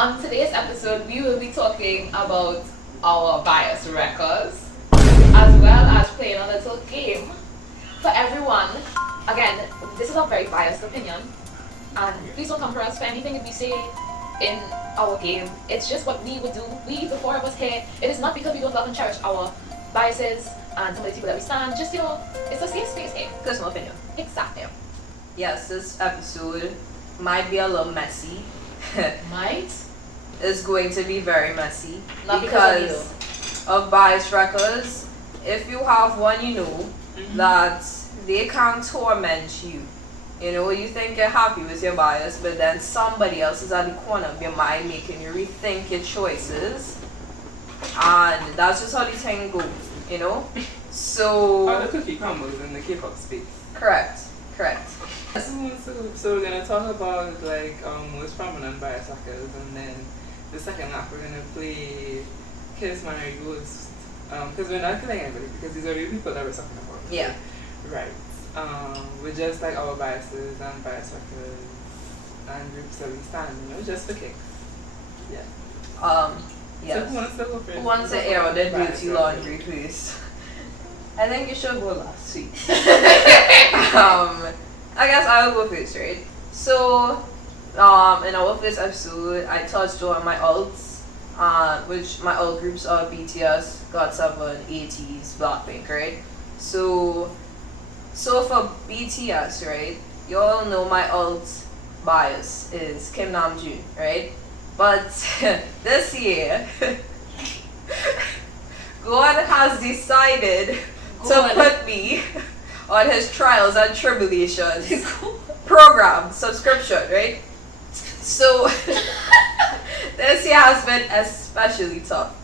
On today's episode, we will be talking about our bias records, as well as playing a little game for everyone. Again, this is a very biased opinion, and please don't come for us for anything that we say in our game. It's just what we would do. We, the four of us here, it is not because we don't love and cherish our biases and some of the people that we stand. Just, it's a safe space here. Personal opinion. Exactly. Yes, this episode might be a little messy. Might? It's going to be very messy Not because of bias records. If you have one, that they can't torment you. You think you're happy with your bias, but then somebody else is at the corner of your mind making you rethink your choices. And that's just how the thing goes, So... Oh, the cookie crumbles in the K-pop space. Correct. So we're gonna talk about most prominent bias records, and then the second half we're gonna play Kiss My Ghost. Because we're not killing anybody, because these are the people that we're talking about. Yeah. Right. We're just our biases and bias records and groups that we stand, just for kicks. Yeah. Yes. So who wants to go first? Who wants to air out their Bias dirty records. laundry, please? I think you should go last, sweet. I guess I'll go first, right? So, in our first episode, I touched on my alts, which my alt groups are BTS, GOT7, ATEEZ, Blackpink, right? So for BTS, right, you all know my alt bias is Kim Namjoon, right? But this year, God has decided to put me on his trials and tribulations program subscription, right? So this year has been especially tough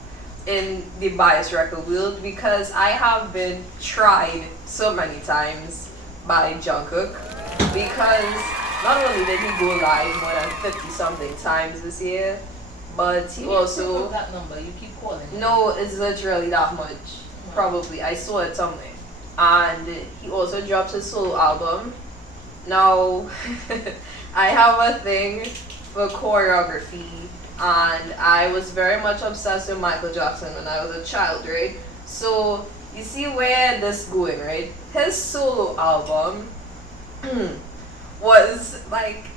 in the bias record world because I have been tried so many times by Jungkook, because not only did he go live more than 50 something times this year, but he also... that number, you keep calling. No, it's literally that much. Probably. I saw it somewhere. And he also dropped his solo album. Now, I have a thing for choreography, and I was very much obsessed with Michael Jackson when I was a child, right? So, you see where this going, right? His solo album was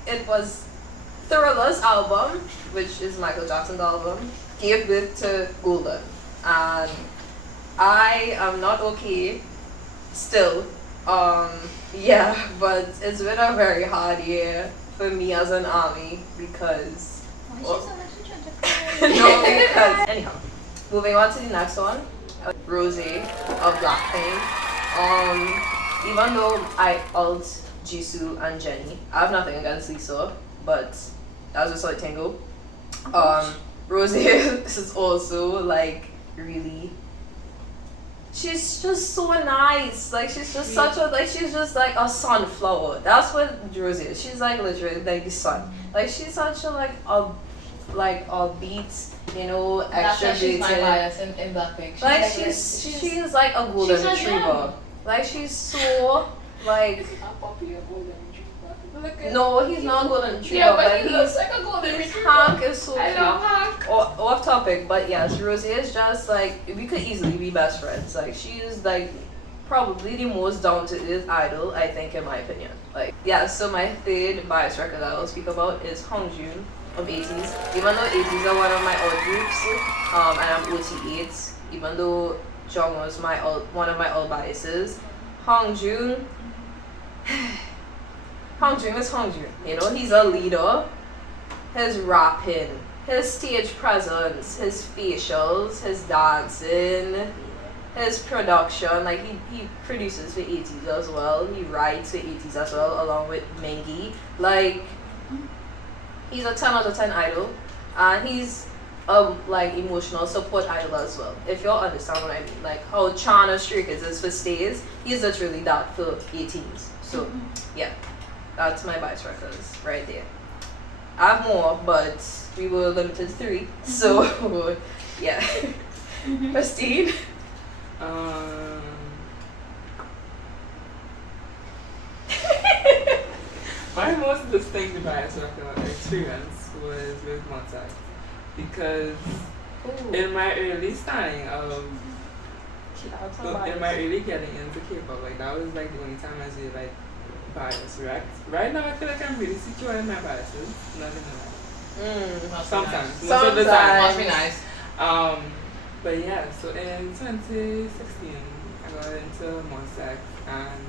it was Thriller's album, which is Michael Jackson's album, gave birth to Golden. And I am not okay still. But it's been a very hard year for me as an army because anyhow, moving on to the next one, Rose of Blackpink. Even though I alt Jisoo and Jennie, I have nothing against Lisa, but that's just how it can go. Rose is also really, she's just so nice. She's just such a she's just like a sunflower. That's what Rose is. She's literally the sun. She's such a a beat, extroverted. She's my bias in Blackpink. She's like a golden retriever. She's so No, he's not a golden retriever. Yeah, but he looks like a golden retriever. Hank is so I cute. love Hank. Off topic, but yes, Rosie is just we could easily be best friends. She's probably the most down to earth idol, I think, in my opinion. So my third bias record that I'll speak about is Hongjoon of ATEEZ. Even though ATEEZ are one of my old groups, and I'm OT8, even though Jung was one of my old biases, Hongjoon is Hongjoon. He's a leader. His rapping, his stage presence, his facials, his dancing, his production. He produces for ATEEZ as well. He writes for ATEEZ as well, along with Mingi. He's a 10 out of 10 idol, and he's a emotional support idol as well. If y'all understand what I mean, how Chana Stray Kids is for stays, he's literally that for ATEEZ. So yeah. That's my bias records right there. I have more, but we were limited to 3. So, yeah. Christine? My most distinct bias record experience was with Montauk. because Ooh. in my early starting of That's in my early getting into K-pop, like that was like the only time I was really like biased, right? Right now I feel like I'm really secure in my biases. Not gonna lie. Sometimes. Most of the time. Must be nice. But yeah, so in 2016 I got into Monsex, and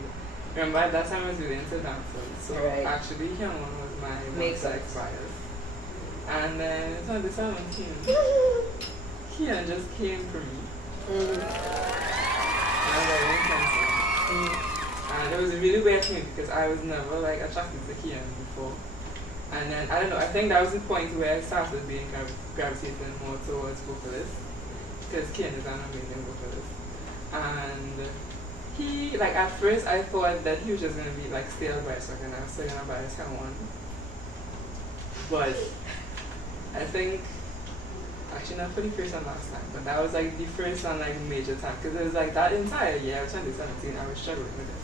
remember at that time I was really into dancers. So Right. actually Hyunwon was my Makes Monsex sense. bias. And then in 2017 Hyun just came for me. And I was like, and it was really weird for me because I was never like attracted to Kian before. And then I don't know, I think that was the point where I started being gravitating more towards vocalists, because Kian is an amazing vocalist. And he, like at first I thought that he was just gonna be like still biased, and I was still gonna bias someone. But I think actually not for the first and last time, but that was like the first and like major time, because it was like that entire year of 2017 I was struggling with it.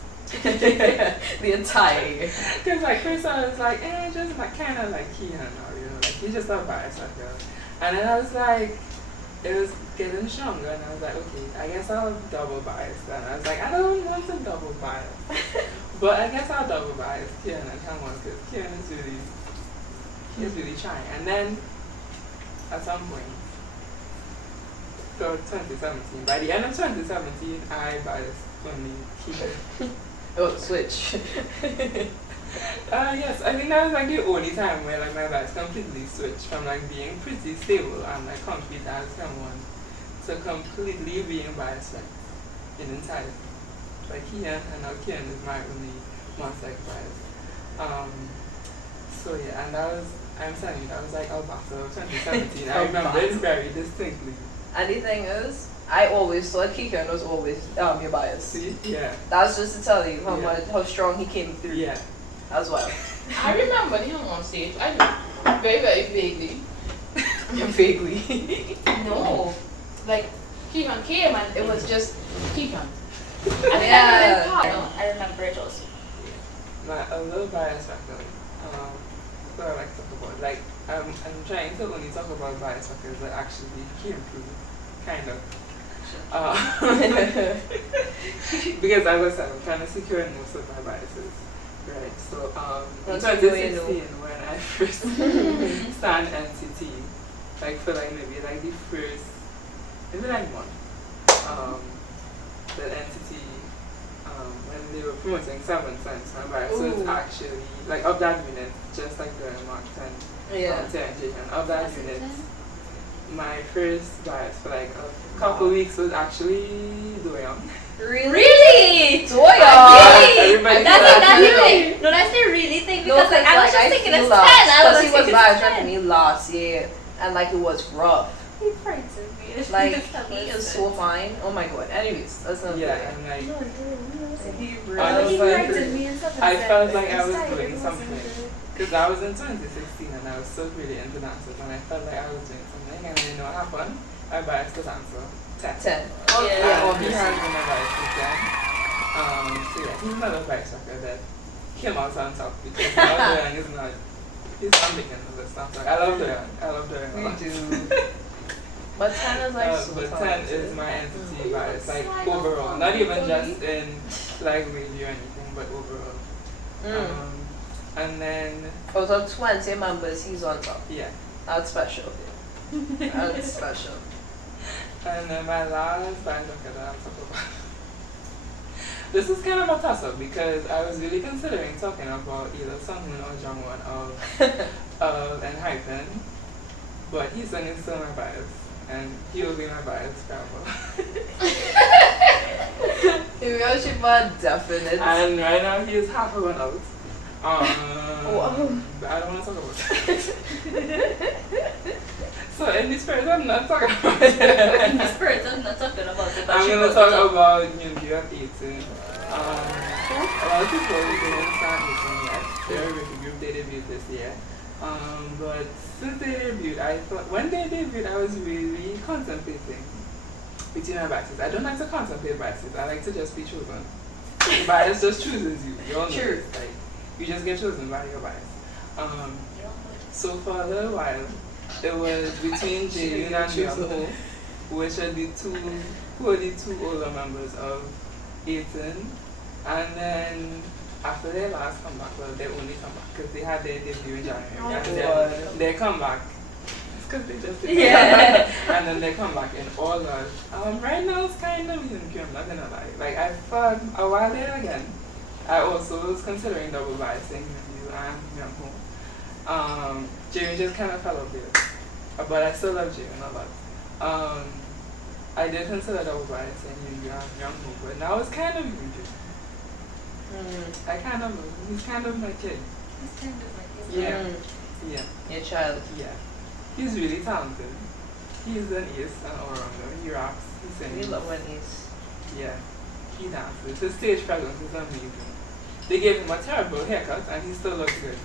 The entire year. Because like first I was like, just like kind of like Keehan now, you know, like he's just a biased like girl. And then I was like, it was getting stronger, and I was like, okay, I guess I'll double bias. And I was like, I don't want to double bias, but I guess I'll double bias Keehan and Hyunwon, because Keehan is really trying. And then at some point, so 2017, by the end of 2017, I biased only Keehan. Oh, switch. Yes, I think that was like the only time where like my bias completely switched from like being pretty stable and like complete as someone to completely being biased like in entirety. Like Kian, and now Kian is my only Monsex bias. So yeah, and that was, I'm telling you, that was like El Paso 2017. I remember it very distinctly. And the thing is, I always thought Kikan was always your bias. See? Yeah. That's just to tell you how Yeah. much, how strong he came through. Yeah. As well. I remember him on stage. I do. Very, very vaguely. Vaguely. No. Like, Keegan came and it was just Keegan. Yeah. I remember it also. A little bias factor. What I like to talk about. Like, I'm trying to only talk about bias factors that actually came through. Kind of. Because as I said, I'm kind of secure in most of my biases. Right. So, in 2016, when I first started NCT, like for like maybe like the first, maybe like one, the NCT, when they were promoting 7 cents, my bias was actually, like of that unit, just like during Mark 10, TNG, and of that unit, my first bias for like a couple weeks was actually Doyoung. Really? Doyoung! Everybody That's thought the that, thing. No, that's the really thing, because like, I was just thinking it's 10. I Because was he like, was biased for me last year, and like it was rough. He frightened me. Like, he is so fine. Oh my god. Anyways, that's not yeah, and like, He honestly, frightened me and stuff. I felt like I was doing something. Because I was in 2016 and I was still really into dances, and I felt like I was doing something, and then you know what happened? I biased the dancer. 10. 10. Oh, yeah, He obviously. has been a bias with 10. So yeah, he's another bias factor that came out on top, because Doyoung is not, he's not making the list. I'm sorry. I love Doyoung. I love Doyoung a lot. Me too. But 10 is like so but 10 talented. is my entity bias, like overall, not even just in like radio or anything, but overall. And then Out of 20 members, he's on top. yeah, That's special. That's special. and then my last bias factor that I'll talk about. This is kind of a toss-up because I was really considering talking about either Sunghoon or Jungwon of Enhypen, but he's still my bias, and he will be my bias forever. The relationship are definite. And right now he is half a one out. Wow. But I don't want to talk about that. So in the spirit, I'm not talking about it. In the spirit, I'm not talking about it. I'm going to talk about Yoongi of 18. A lot of people don't understand this one yet. They're a rookie group, they debuted this year. But since they debuted, I thought, when they debuted, I was really contemplating between my biases. I don't like to contemplate biases, I like to just be chosen. Bias just chooses you. You all know True. this. Like, you just get chosen by your bias. So for a little while, it was between Jayun and Myung-ho, which are the two who are the two older members of 18. And then after their last comeback, well, they only come back because they had their debut in January. And then they come back. It's because they just did. Yeah. And then they come back in August. Right now it's kind of Hyunkyu, I'm not gonna lie. Like I thought a while there again. I also was considering double biasing Hyunkyu and Myung-ho. Jaemin just kind of fell off there. But I still love Jaemin a lot. I did consider double biasing Hyunkyu and Myung-ho, but now it's kind of Hyunkyu. I kind of love him. He's kind of my kid. He's kind of like his Yeah. Yeah. Your child. Yeah. He's really talented. He's an ace and all-rounder. He rocks. He sings. We love when he's. Yeah. He dances. His stage presence is amazing. They gave him a terrible haircut and he still looks good.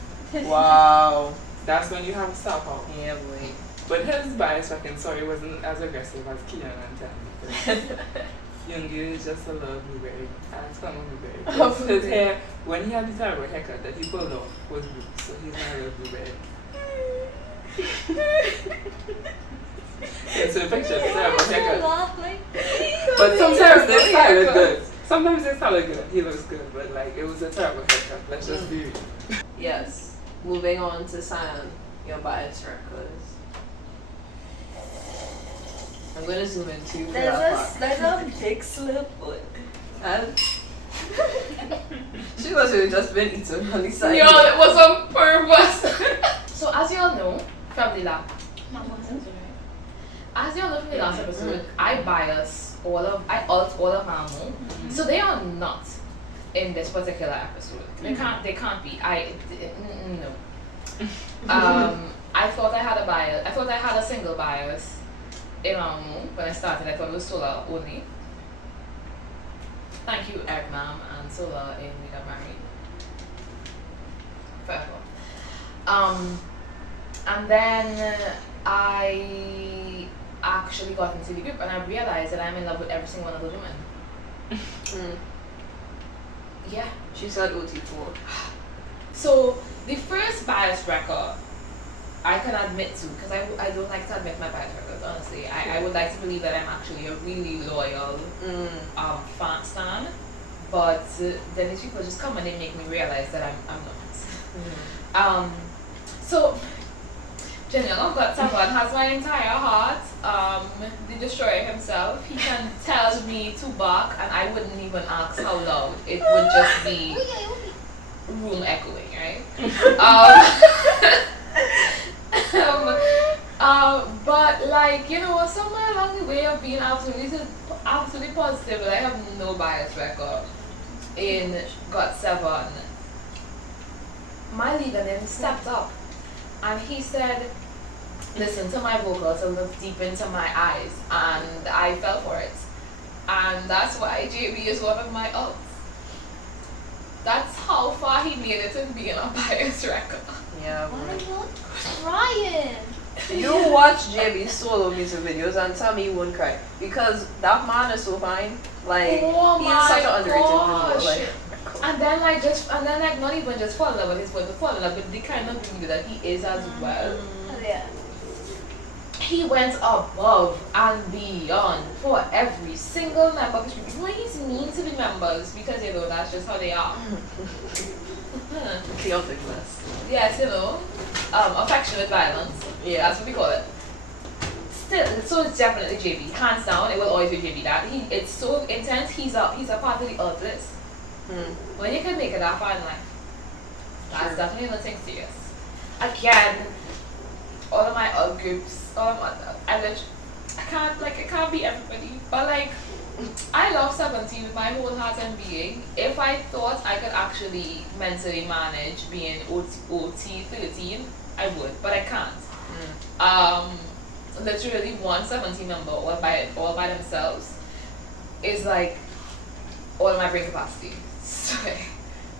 Wow. That's when you have a star power. Yeah, boy. But his bias fucking story wasn't as aggressive as Kian and Tan. Yoongi is just a little blueberry. It's called a blueberry. His hair, when he had the terrible haircut that he pulled off, was blue. So he's not a little blueberry. Yeah, so the picture, the terrible haircut. But sometimes they style it good. Sometimes they style it good. He looks good, but like it was a terrible haircut. Let's just be real. Yes. Moving on to Sion, your bias records. I'm gonna zoom in too for that part. There's a big slip. And she must have just been eaten on the side. Yo, it was on purpose. So as you all know from the last episode, I bias I alt all of Mamu. So they are not in this particular episode. They can't be. No. I thought I had a bias. I thought I had a single bias in Mamu when I started. I thought it was Sola only. Thank you, Eric Ma'am and Sola in We Got Married. Forever. And then I actually got into the group and I realized that I'm in love with every single one of the women. Yeah. She said OT4. So the first bias record I can admit to, because I don't like to admit my bias records, honestly. I would like to believe that I'm actually a really loyal fan stan, but then these people just come and they make me realize that I'm not. So Jenny of God Saban has my entire heart. The destroyer himself, he can tell me to bark and I wouldn't even ask how loud. It would just be room echoing, right? But like, you know, somewhere along the way of being absolutely positive, I have no bias record in Got 7. My leader then stepped up and he said, listen to my vocals and look deep into my eyes, and I fell for it. And that's why JB is one of my ults. That's how far he made it in being a bias record. Yeah. Why not crying? You watch JB's solo music videos and tell me you won't cry. Because that man is so fine. Like, Oh he my is such an underrated gosh. visual. Like, And then not even just fall in love with his voice, but fall in love with the kind of dude that he is as well. Yeah. He went above and beyond for every single member of his group. Even when he's mean to the members, because you know that's just how they are. chaoticness. Yes, you know, affection with violence. Yeah. That's what we call it. Still, so it's definitely JB. Hands down, it will always be JB. It's so intense. He's a part of the earth list. When you can make it that far in life, that's definitely nothing serious. Again, all of my old groups, I can't be everybody, but like, I love 17 with my whole heart and being. If I thought I could actually mentally manage being OT 13, I would, but I can't. Literally one 17 member all by themselves is like all my brain capacity. So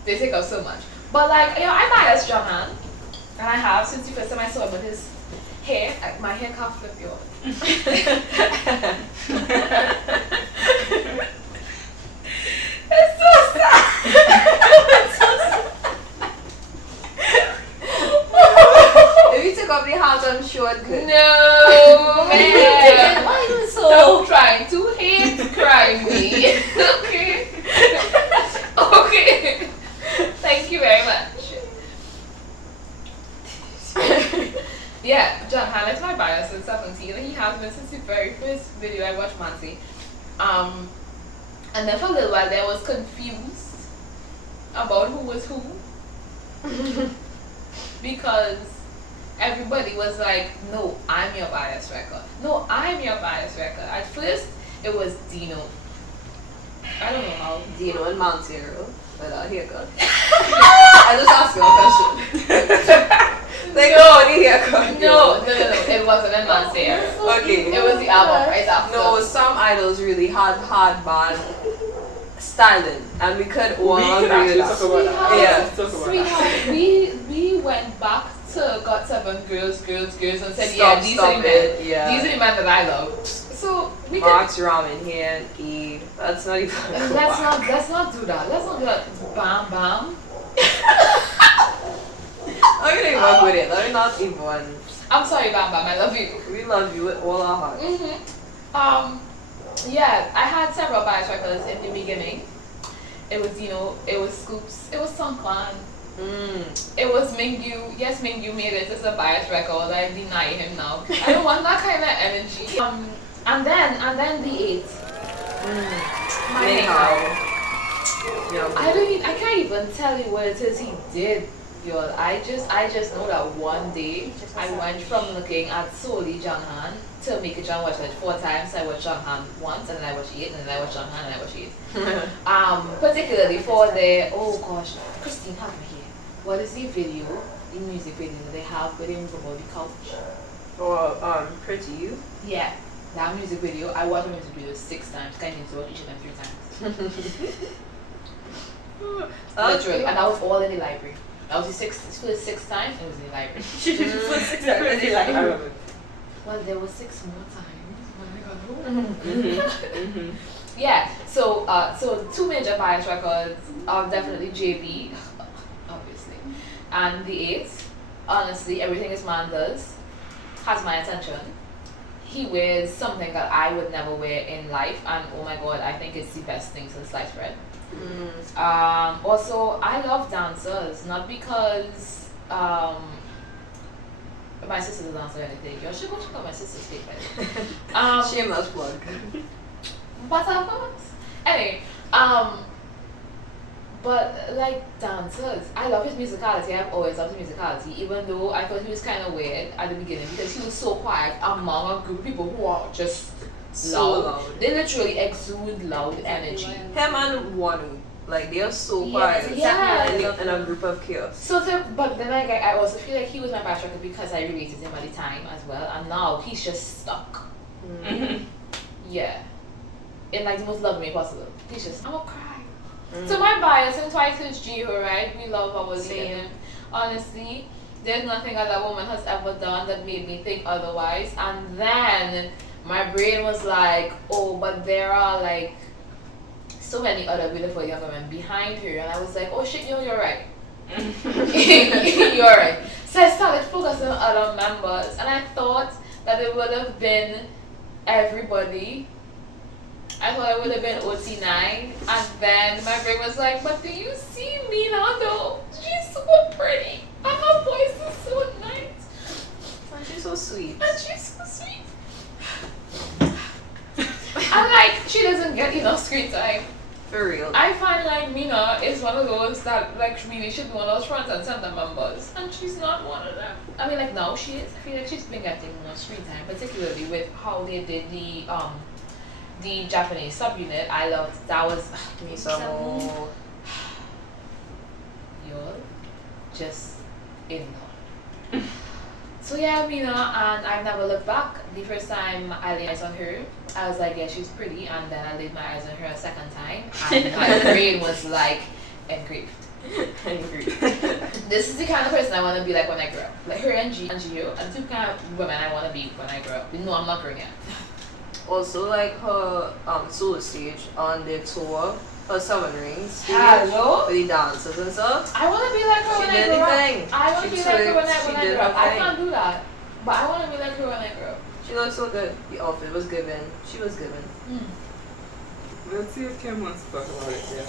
they take up so much. But like, you know, I bias Johan, and I have since the first time I saw him with his hair. Like, my hair can't flip you off. It's so sad. It's so sad. If you took off the hat, I'm sure it could. crying me. Okay. Okay. Thank you very much. Yeah, John highlights my bio since 17. He has been since the very first video I watched Mansi. And then for a little while there was confused about who was who. Because everybody was like, no, I'm your bias record. No, I'm your bias record. At first it was Dino. I don't know how. Dino and Montero without haircut. I just asked you a question. Like, no, the haircut. No. It wasn't in Montero. Okay. It was the album right after. No, some idols really had bad styling, and we could all We could agree actually with talk that. about that. Yeah. Let's talk about Sweetheart, we went back to Got 7 Girls and said, Stop these are the men. it. Yeah. These are the men that I love. So we can. Mark's ramen here and Eve. That's not even. Let's not do that. Let's not do that. Bam bam. I'm gonna work with it. Let me not even. I'm sorry, Bam Bam. I love you. We love you with all our hearts. Yeah, I had several bias records in the beginning. It was, it was Scoops. It was Songkwan. It was Mingyu. Yes, Mingyu made it as a bias record. I deny him now. I don't want that kind of energy. And then the 8. My Anyhow. I can't even tell you what it is he did, y'all. I just know that one day I went from looking at solely Jonghan to make it John watch like 4 times. I watched Jonghan once, and then I watched 8, and then I watched Jonghan, and I watched 8. Particularly for oh gosh, Christine, have me here. What is the video, the music video that they have where they move about the couch? Or Pretty You. Yeah, that music video. I watched the music video 6 times. Kind of watch each of them 3 times. Literally, and that was all in the library. That was the 6th time. It was in the library. She did it for 6 hours. I love it. Well, there were 6 more times when I got home. Yeah. So 2 major bias records are definitely JB, obviously, and the 8th. Honestly, everything this man does has my attention. He wears something that I would never wear in life, and oh my god, I think it's the best thing since sliced bread. Also, I love dancers, not because my sister's a dancer or anything. You should go check out my sister's page. Shameless plug. But of course. Anyway, but like dancers, I love his musicality. I've always loved his musicality, even though I thought he was kind of weird at the beginning because he was so quiet among a group of people who are just So loud. loud. They literally exude loud energy. Him and Wanu, like they are so quiet. Yeah. In a group of chaos. But then like, I also feel like he was my bias record because I related him at the time as well, and now he's just stuck. Yeah, in like the most loving way possible. He's just, I'm gonna cry. So my bias and twice is Jiho, right? We love our Same. him. Honestly, there's nothing that that woman has ever done that made me think otherwise. And then my brain was like, oh, but there are like so many other beautiful young women behind her, and I was like, oh shit, you're right. You're right. So I started focusing on other members, and I thought that it would have been everybody. I thought it would have been OT9, and then my brain was like, but do you see Mina though? She's so pretty, and her voice is so nice. And she's so sweet. And she's so sweet. And like, she doesn't get enough screen time. For real. I find like Mina is one of those that like really should be one of those front and center members, and she's not one of them. I mean, like now she is. I feel like she's been getting more screen time, particularly with how they did the Japanese subunit. I loved that was Me some more. you're just in love. So yeah, Mina, and I've never looked back. The first time I laid eyes on her, I was like, yeah, she's pretty, and then I laid my eyes on her a second time, and my brain was like engraved. This is the kind of person I want to be like when I grow up. Like her and Gio, and the kind of women I want to be when I grow up. No, I'm not grown yet. Also, like her solo stage on the tour, her 7 rings stage Hello? with the dancers and stuff. I want to be like her She when I did grow the up. thing. I want to She be like her when took- she I did grow up. her I thing. can't do that, but I want to be like her when I grow up. She looked so good. The outfit was given. She was given. Let's see if Kim wants to talk about it. Yeah.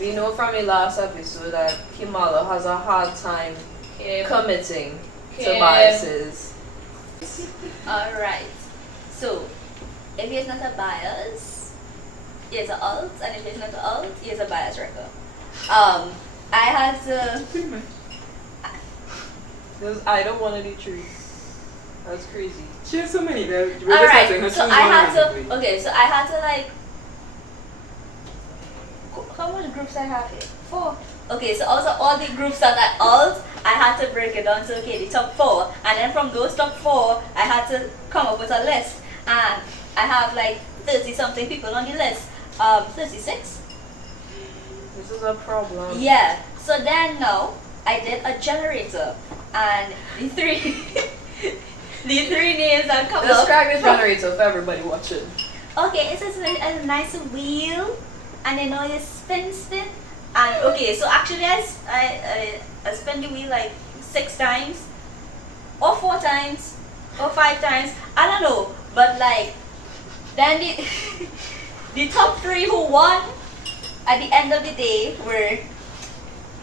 We know from the last episode that Kimala has a hard time committing to biases. Alright. So, if he's not a bias, he is an alt, and if he's not an alt, he is a bias wrecker. I had to. Pretty much. Because I don't want to do true. That's crazy. She has so many. Alright, so I had to. Okay, so I had to like. How much groups I have here? 4. Okay, so also all the groups that I alt, I had to break it down to okay the top 4, and then from those top 4, I had to come up with a list, and I have like 30 something people on the list. 36. This is a problem. Yeah. So then now I did a generator, and the three the 3 names that come up. Describe the generator for everybody watching. Okay, it's a nice wheel, and you know you spin, and okay. So actually, I spin the wheel like 6 times, or 4 times, or 5 times. I don't know, but like then the the top 3 who won at the end of the day were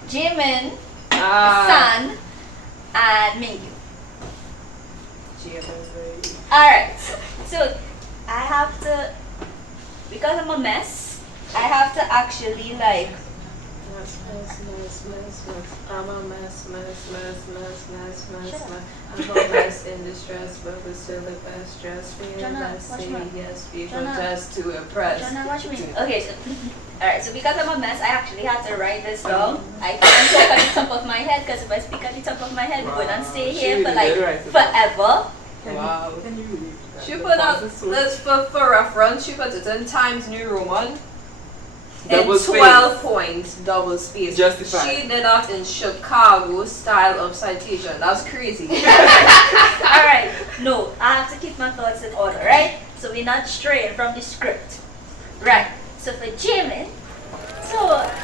Jamin, San, and Mingyu. Alright, so I have to, because I'm a mess, I have to actually like I'm a mess. Shut up. I'm a mess in distress, but we're still the best dressed. Jonah, Let's watch say me. yes, people Jonah. just to impress. Jonah, watch me. Okay, so alright, so because I'm a mess, I actually had to write this down. I can't talk at the top of my head because if I speak at the top of my head, we wouldn't stay She here for really like did write it. forever. Wow. Can you believe that? She The put up fastest source- this for reference. She put it in Times New Roman. Double In space. 12 points, double space. Justified. She did that in Chicago style of citation. That's crazy. Alright, no, I have to keep my thoughts in order, right? So we're not straying from the script. Right, so for Jamin, so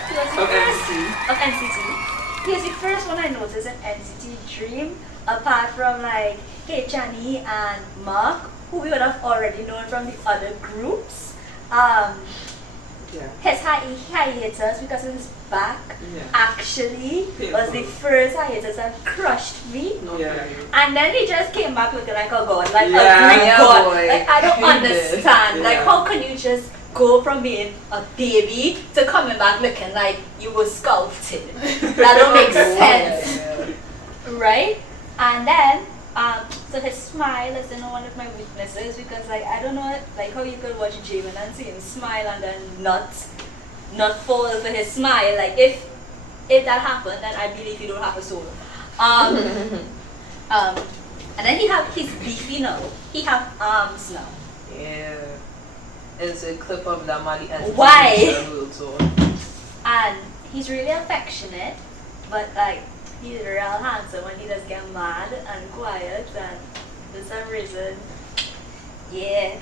he was the Of first NCT. of NCT. He was the first one I noticed in NCT Dream, apart from like Hey Chani and Mark, who we would have already known from the other groups. Yeah. His hiatus because of his back Yeah. actually was the Painful. first hiatus that crushed me. Yeah. And then he just came back looking like a god, like Yeah, a Greek yeah, god. boy. Like I don't He did. understand. Like Yeah. how can you just go from being a baby to coming back looking like you were sculpted? That don't make sense, right? And then so his smile is one of my weaknesses because like I don't know like how you could watch Jamin and see him smile and then not fall for his smile. Like if that happened, then I believe he don't have a soul. And then he's beefy now. He have arms now. Yeah. It's a clip of them at the end. Why? And he's really affectionate, but like he's real handsome when he does get mad and quiet and for some reason, yeah.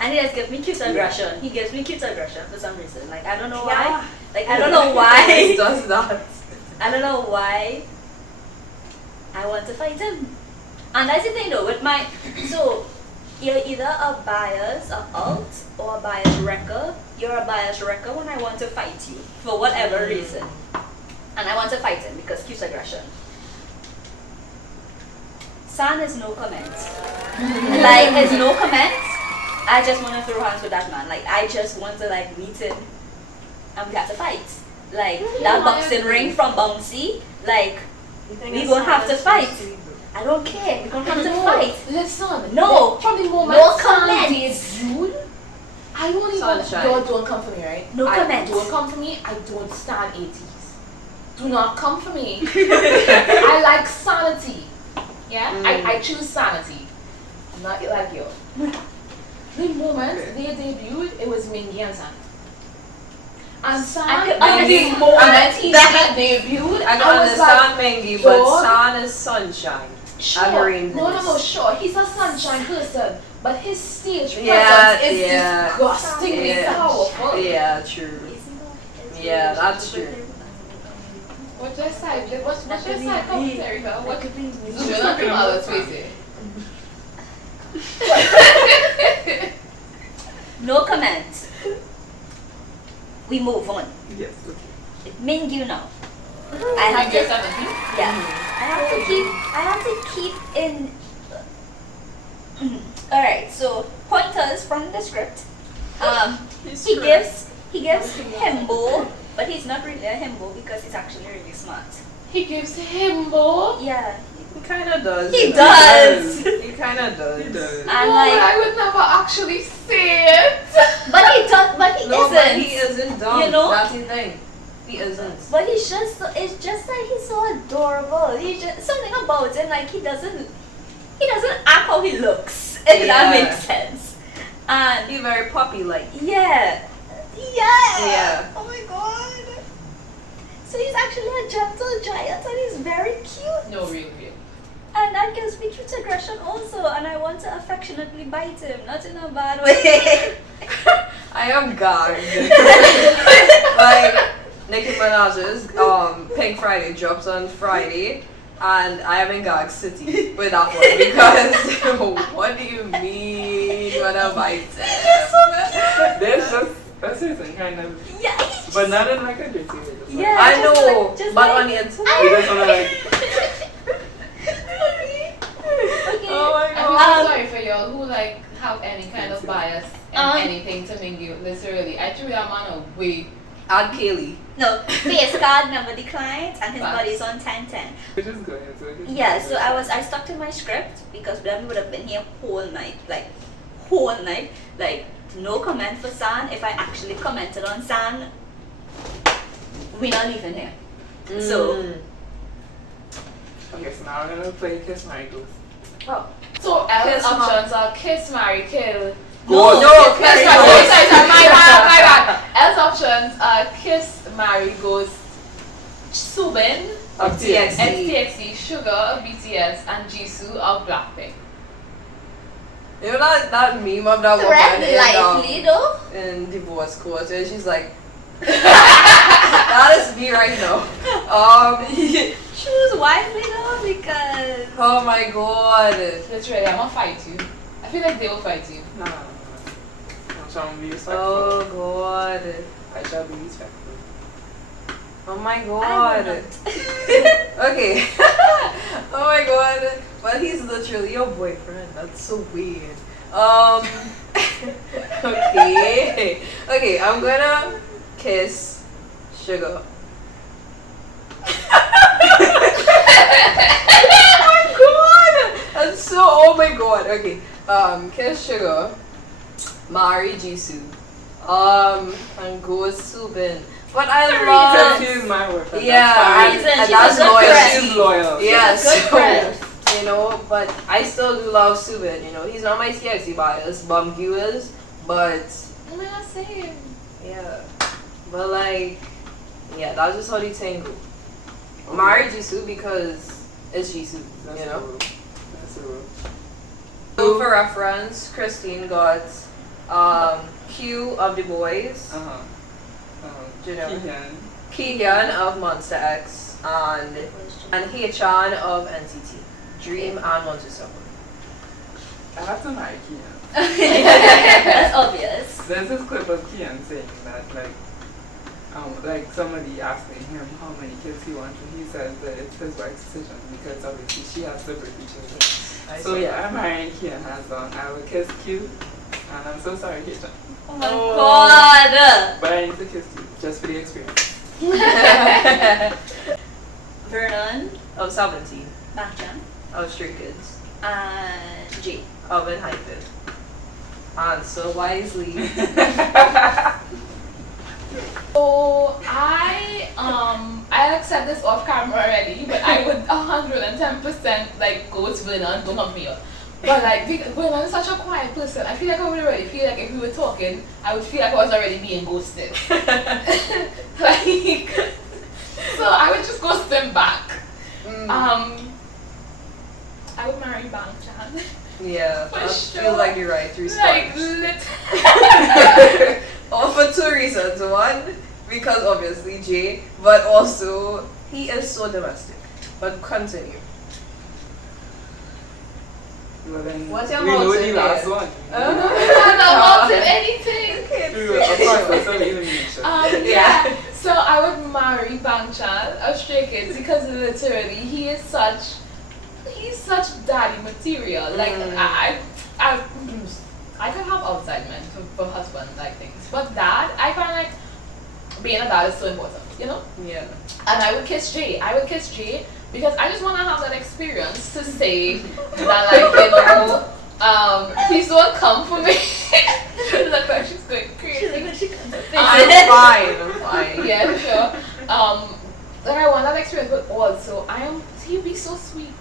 And he just gives me cute aggression. He gives me cute aggression for some reason. Like I don't know why. Yeah. Like I don't know why. He does that. I don't know why I want to fight him. And that's the thing though, with my so you're either a bias, a alt, or a bias wrecker. You're a bias wrecker when I want to fight you for whatever reason. And I want to fight him because cute aggression. San is no comments. Like there's no comments. I just want to throw hands with that man. Like I just want to like meet him and we have to fight. Like that boxing ring from Bouncy, like we gonna have to fight. I don't care. We're gonna have to fight. Listen. No. From the moment No Sam comments. debuted, I don't even. Sunshine. Y'all don't come for me, right? No comments. Don't come for me. I don't stand 80s. Do not come for me. I like sanity. Yeah. I choose sanity. Not like you. The moment they debuted, it was Mingy and San. And San, I could the understand. moment he debuted, I I don't was like, understand Mengi, but Lord. San is sunshine. sure. Agreeing No, this. sure. He's a sunshine person, but his stage presence Yeah, is yeah. disgustingly Yeah. powerful. Yeah, true. Yeah, that's true. What's your side? What's your side commentary? What could be? You're not gonna No comment. We move on. Yes, okay. Mingyu now. I have Mingyu to, 17? yeah. I have to keep in. All right. So pointers from the script. He gives himbo, but he's not really a himbo because he's actually really smart. He gives himbo. Yeah. He kind of does. He you know. does. He kind of does. He does. And No, like, I would never actually say it. but he does. But he No, isn't. but he isn't dumb. You know? That's the thing. He isn't. But he's just, it's just that he's so adorable. He's just, something about him, like he doesn't act how he looks, if that Yeah. makes sense. And He's very puppy-like. yeah. Yeah. Oh my god. So he's actually a gentle giant and he's very cute. No, real. And that gives me cute aggression also, and I want to affectionately bite him, not in a bad way. I am gagged. Like Nicki Minaj's Pink Friday drops on Friday, and I am in gag city with that one because what do you mean when I bite him? There's just a certain kind of, Yeah. he's but just- not in like a dirty way. Just like- Yeah. I just know, like- just but like- on the inside. You just wanna like, Okay. Oh my I feel god. sorry for y'all who like have any kind of bias in anything to Mingyu. Literally, I threw that man away. Add Kaylee. No, face card number declined, and his Facts. body's on 10-10. we're just going into it. Yeah, so I stuck to my script because then we would have been here whole night, like no comment for San. If I actually commented on San, we're not leaving here. So Okay, so now we're gonna play Kiss My Ghost. oh So L's Kiss, options are kiss, marry, kill. No, kiss, marry, marry, ghost. sorry, my bad. L's options are kiss, marry, ghost, Subin Of TXT. STXT, Sugar of BTS, and Jisoo of Blackpink. You know that meme of that thread woman lively though. in Divorce Court where she's like, that is me right now. Choose wisely though because Oh my god. Literally, I'm gonna fight you. I feel like they will fight you. No. I shall be respectful. Oh god. I shall be respectful. Oh my I god. will not. Okay. Oh my god. But he's literally your boyfriend. That's so weird. Okay. Okay, I'm gonna kiss Sugar. That's so, oh my god. Okay. Kiss Sugar. Marry Jisoo. And go with Subin. But I love. Because he's my boyfriend. Yeah, that's reason and she's that's a good friend. fine. She's loyal. Yes. Good friend. You know, but I still do love Subin. You know, he's not my TXT bias. Bumgu is, but Oh my god, same. yeah. But like, yeah, that's just how they tango. Marry Jisoo because it's Jisoo. That's You know. the rule. That's the rule. So for reference, Christine got Q of the boys, Do you know? Kihyun. Kihyun of Monster X, and Haechan of NCT. Dream and Want to Suffer. I have to marry Kihyun. That's obvious. There's this clip of Kihyun saying that like somebody asking him how many kids he wants, and he says that it's his wife's decision because obviously she has to bring the children. So yeah, I'm marrying Kihyun hands on. I will kiss Q, and I'm so sorry, Haechan. Oh my god. But I need to kiss you just for the experience. Vernon, of 17, Bachan, of Stray Kids, and G. of Enhypen. Answer wisely. So I accept this off camera already, but I would 110% like go with Vernon, don't help me up. But like Vernon is such a quiet person. I feel like I would already feel like if we were talking, I would feel like I was already being ghosted. Like so I would just ghost him back. I would marry Bang Chan. Yeah, For I sure. feel like you're right. 3 Like stars. All for 2 reasons. One, because obviously Jay, but also he is so domestic. But continue. Well, then What's your we know motive the last here? one. I'm not about anything. Of course, that's all elimination. Yeah. So I would marry Bangchan of Stray Kids because literally he's such daddy material. Like I could have outside men for husband like things, but dad, I find like being a dad is so important, you know. Yeah. And I would kiss Jay. Because I just want to have that experience to say that, like, you know, please don't come for me. Look like she's going crazy. I'm fine. Yeah, sure. Like I want that experience, but also he'd be so sweet.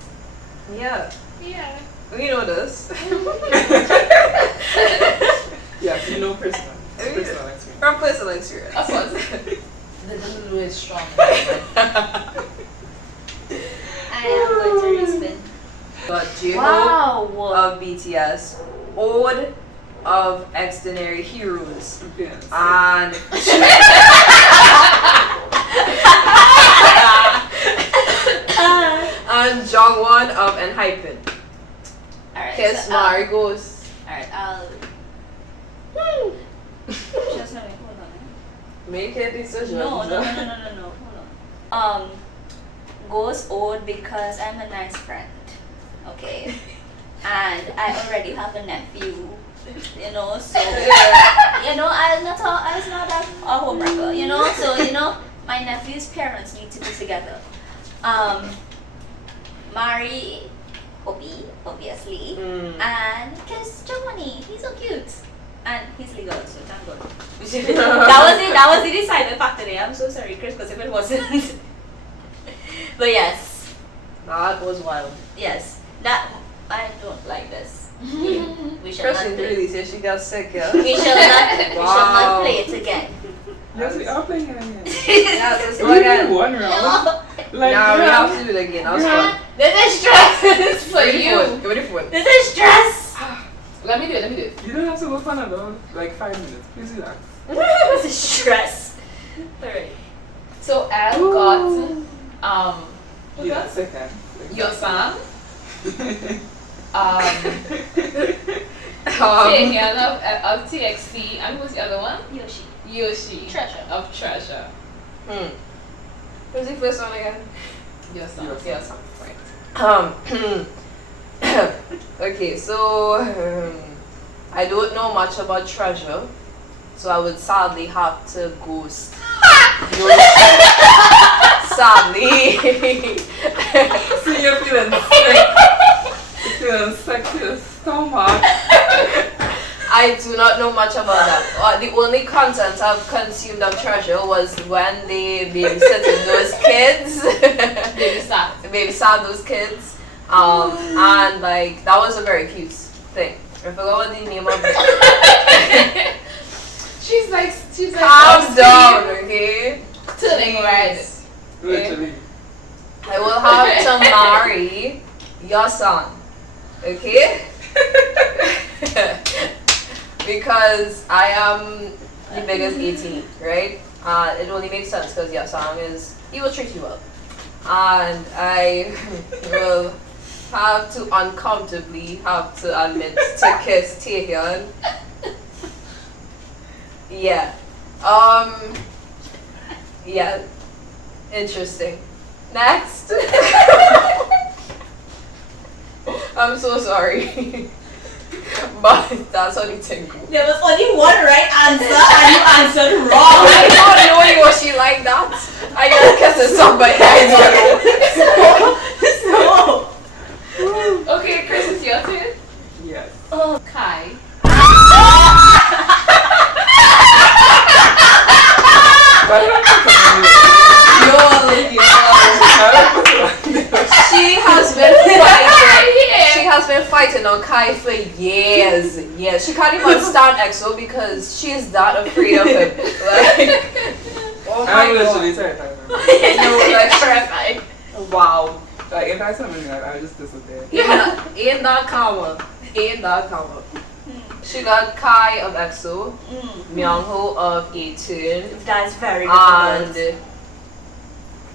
Yeah. Yeah. We know this. Yes, you know personal experience. From personal experience. Of course. The Lulu is strong. I am going to respin. But J-Hope Wow. of BTS, Ode of Extraordinary Heroes, Yes. and and Jongwon of Enhypen. Alright. Kiss, so, marry, ghost. Alright, I'll. Just let me hold on. Make a decision. No. Hold on. Goes old because I'm a nice friend. Okay. And I already have a nephew. You know, so you know, I was not that a homewrecker, you know, so you know, my nephew's parents need to be together. Marry Obi, obviously. And kiss Johnny. He's so cute. And he's legal, so thank God. That was the deciding factor there. I'm so sorry, Chris, because if it wasn't. But yes. That was wild. Yes. That I don't like this. We shall not Kristen play. really said she got sick, yeah? We shall not Wow. play it again. Yes, we are playing it again. Yeah, let's We go did again. one round. Like, Now we yeah. have to do it again. That was fun. This is stress for Give me the you. phone. Give me the phone. This is stress. Let me do it. You don't have to go for another, like 5 minutes. Please do that. This is stress. Alright. So Elle got who Yeah, got? second. Yosan. Taehyun of TXT, and who's the other one? Yoshi Treasure. of Treasure. Who's the first one again? Yosan. Yes, right. Okay, so I don't know much about Treasure, so I would sadly have to ghost Yoshi. Sadly. See, you're feeling sick. You're feeling sick to your stomach. I do not know much about that. The only content I've consumed of Treasure was when they babysitted those kids. Babysat those kids. And like that was a very cute thing. I forgot what the name of it. She's like Calm down, okay? turning red. Literally. I will have to marry your son, okay? Because I am the biggest 18, right? It only makes sense because your son he will treat you well. And I will have to uncomfortably have to admit to kiss Taehyun. Yeah. Yeah. Interesting. Next. I'm so sorry. But that's how the thing goes. There was only one right answer and you answered wrong. I don't know was she like that. I just kissed somebody. No. Okay, Chris, it's your turn. Yes. Kai. She has been fighting. She has been fighting on Kai for years. Yes, she can't even stand EXO because she's that afraid of him. Like, oh my I'm god. literally terrified. No, like terrifying. Wow. Like, if I saw something like that, I would just disappear. Ain't that karma? Ain't that karma? She got Kai of EXO, Myungho of 18, That's very and difficult.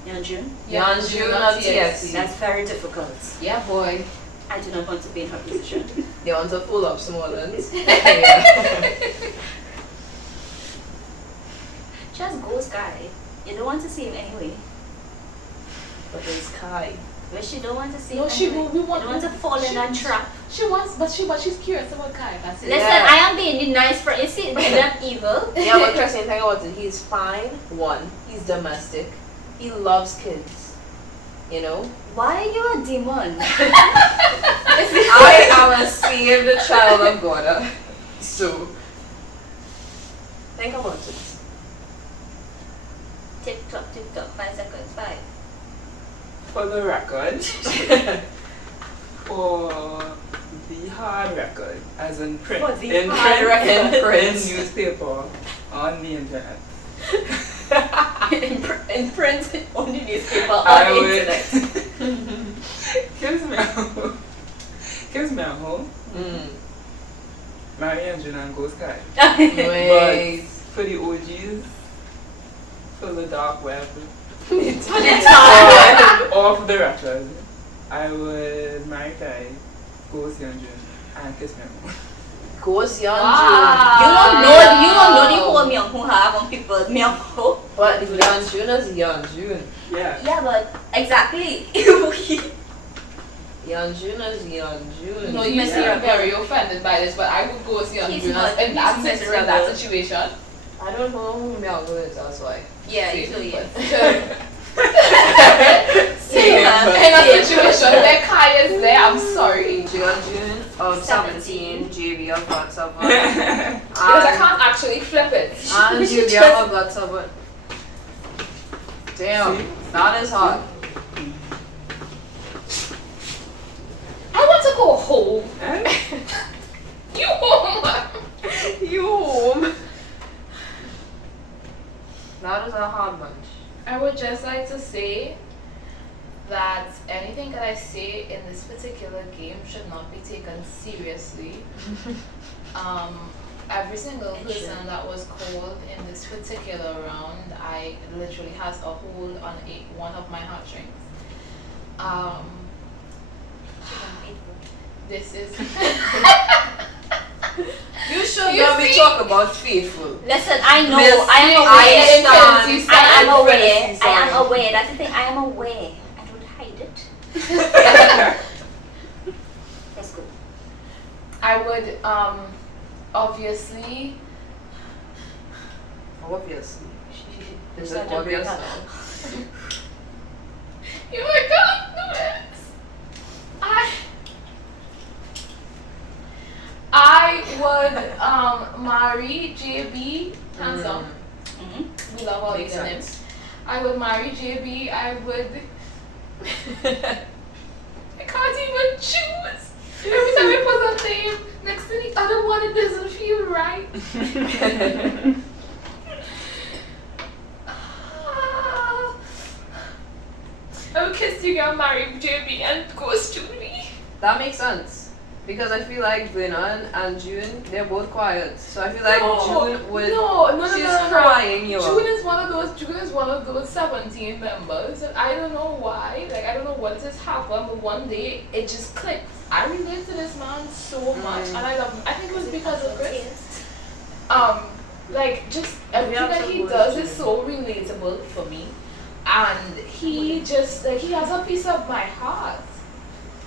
Yeonjun? Yeonjun of TXT. That's very difficult. Yeah, boy. I do not want to be in her position. They want to pull up Smalllands. Yeah. Just ghost guy. You don't want to see him anyway. But there's Kai. But she don't want to see No, him she anyway. will. We You want don't want to fall in that trap. She wants, but she's curious about Kai. That's it. Listen, Yeah. I am being the nice friend. You see, I'm evil. Yeah, but Christine, think about it. He's fine. One, he's domestic. He loves kids. You know? Why are you a demon? I am a saved child of God. So, think about it. Tick tock, 5 seconds, 5. For the record, for the hard record, as in print, For the in hard print, record. in print newspaper, on the internet, in print, on the newspaper, on I the would. internet. Here's my home. Mm. Marry and June and go Sky. Wait. But for the OGs, for the dark web, For the time. or for the record, I would marry Kai, go see and June, and kiss my mom. Ghost Young Wow. You don't know the whole Myung who have on people Myung Ho. June. But Young June is Young June. Yeah. Yeah, but exactly. Young June is Young June. No, you He's seem Yeah. very offended by this, but I would go see He's Jonas not- in that he's in that situation. I don't know who Mel is, that's why. Yeah, Same, usually but- yes. In a situation where Kai is there, I'm sorry. Young June of 17, JB of God 7. Because I can't actually flip it. And We should Julia just- of God 7. Damn, See? that is hard. I want to go home. And You home. You home. That is a hard bunch. I would just like to say that anything that I say in this particular game should not be taken seriously. Every single It person should. that was called in this particular round, I literally has a hold on one of my heartstrings. This is You should You not be see? talking about faithful. Listen, I know, Miss, I am I aware. stand. I am aware. Infinity, I am sorry. aware. That's the thing. I am aware. I don't hide it. Let's go. I would obviously Obviously. Is Such it a obvious breakup. now? you are gonna do this. I would marry JB handsome. Mm-hmm. We love all Makes these sense. names. I would marry JB. I would. I can't even choose. Every time I put a name next to the other one, it doesn't feel right. I would kiss you, girl, marry JB, and ghost Julie. That makes sense. Because I feel like Brennan and June, they're both quiet. So I feel like June would. no, she's crying, yo. June is one of those 17 members, and I don't know why. Like I don't know what just happened, but one day it just clicked. I relate to this man so much, and I love him. I think it was because of Chris. Like just everything that he does is so relatable for me, and he just like he has a piece of my heart.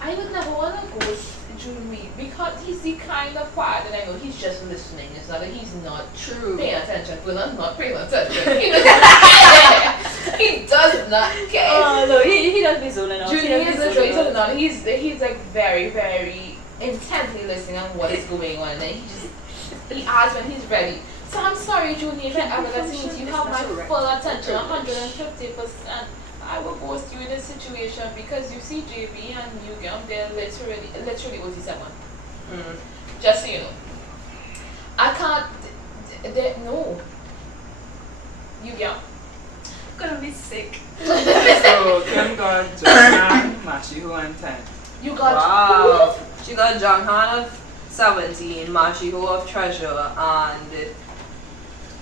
I would never want to ghost June because he's the kind of quiet, and I know he's just listening. It's not that he's not True. paying attention. Willen's not paying attention. He doesn't care. He does not care. Oh no, he does be zoning out. Junie is literally zoning out. He's like very, very intently listening on what is going on, and then he asks when he's ready. So I'm sorry, Junie, if I ever get to meet you, you have my full attention, 150%. I will ghost you in this situation because you see JB and you girl, they're literally what he said one. Just so you know. I can't, no. You girl. I'm gonna be sick. so Kim got Joanna, Machiho, and 10. You got Wow. She got John Han of 17, Machiho of Treasure, and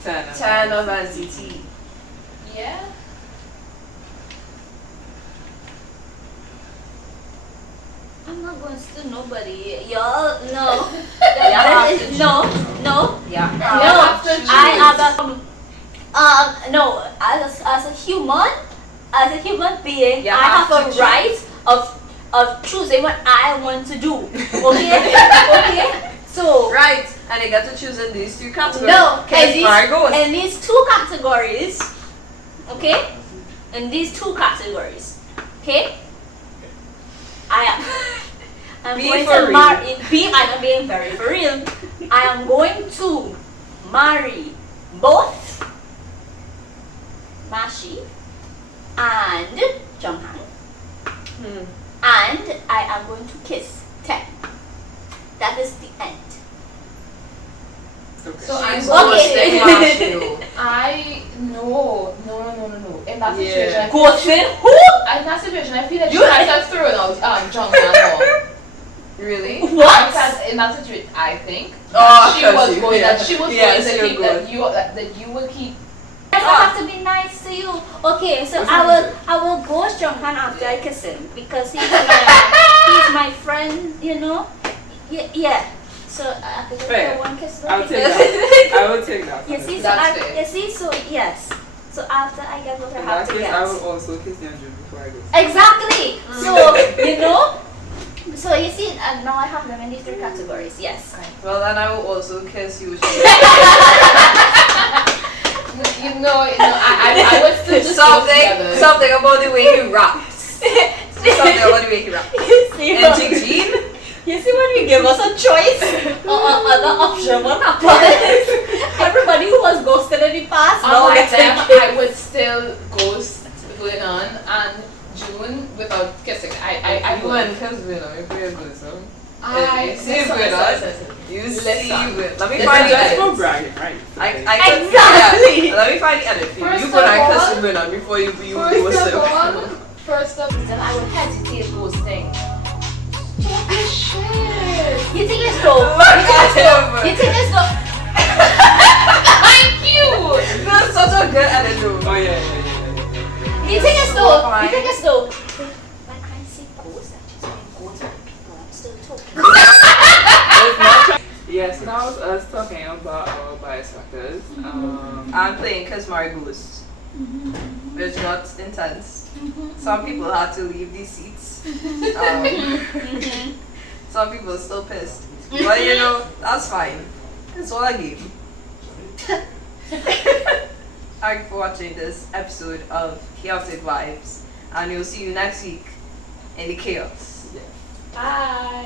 10 of NCT. Yeah. I'm not going to nobody. Y'all, no. Yeah. No. Yeah. have to choose. I am no. As a human being, Yeah, I have have a to choose. right of choosing what I want to do. Okay. Okay. So Right. And they get to choose in these two categories. no, Because in these two categories, okay? In these two categories, okay? I'm Be going for to real. marry. I'm being very for real. I am going to marry both Mashi and Jonghan, and I am going to kiss Ten. That is the end. Okay. So I'm She's Okay. ghosting Marshall. No. In that Yeah. situation, I feel Ghosting who? in that situation, I feel like she might have thrown out John Gano. Really? What? Because in that situation, I think Oh, she was she- going yeah. that she was Yes, going to you're keep good. that you will keep. I have to be nice to you. Okay, so I will ghost Jonghan after I kiss him because he's my friend, you know. Yeah. So I could just Fair. get one kiss. I'll with take him. that. I will take that. You see, so That's fair. you see, so yes. So after I get what I In have that to case, get. I will also kiss the Andrew before I go. Exactly. So you know. So you see, and now I have them in these three categories. Yes. Well, then I will also kiss you. I would still just go together. Something about the way he raps. Something about the way he raps. See, And Jean, you see when we give us a choice, other option, what happens? Everybody who was ghosted in the past now Unlike gets them, a kiss. I would still ghost Vernon and June without kissing. I wouldn't would. kiss Vernon if we're good, so. I You see Vernon? You see Listen. Vernon. Let me Listen, find the That's edit. for bragging, right? I Exactly. yeah. Let me find the edit for you. First You go and of kiss all- Vernon before you First of all, then I would hesitate ghosting. Talking shit. You think it's dope? Look at him. You think it's dope? Thank you. That's such a good edit, though. Oh yeah. You think it's So dope? fine. You think it's dope? When I see ghosts, I just mean ghosts and people. I'm still talking. Yes, now it's us talking about our bias factors. I'm playing Kiss Mary Ghost, which got intense. Some people had to leave these seats. Some people are still pissed. But you know, that's fine. It's all a game. Thank you for watching this episode of Chaotic Vibes. And we'll see you next week in the chaos. Bye.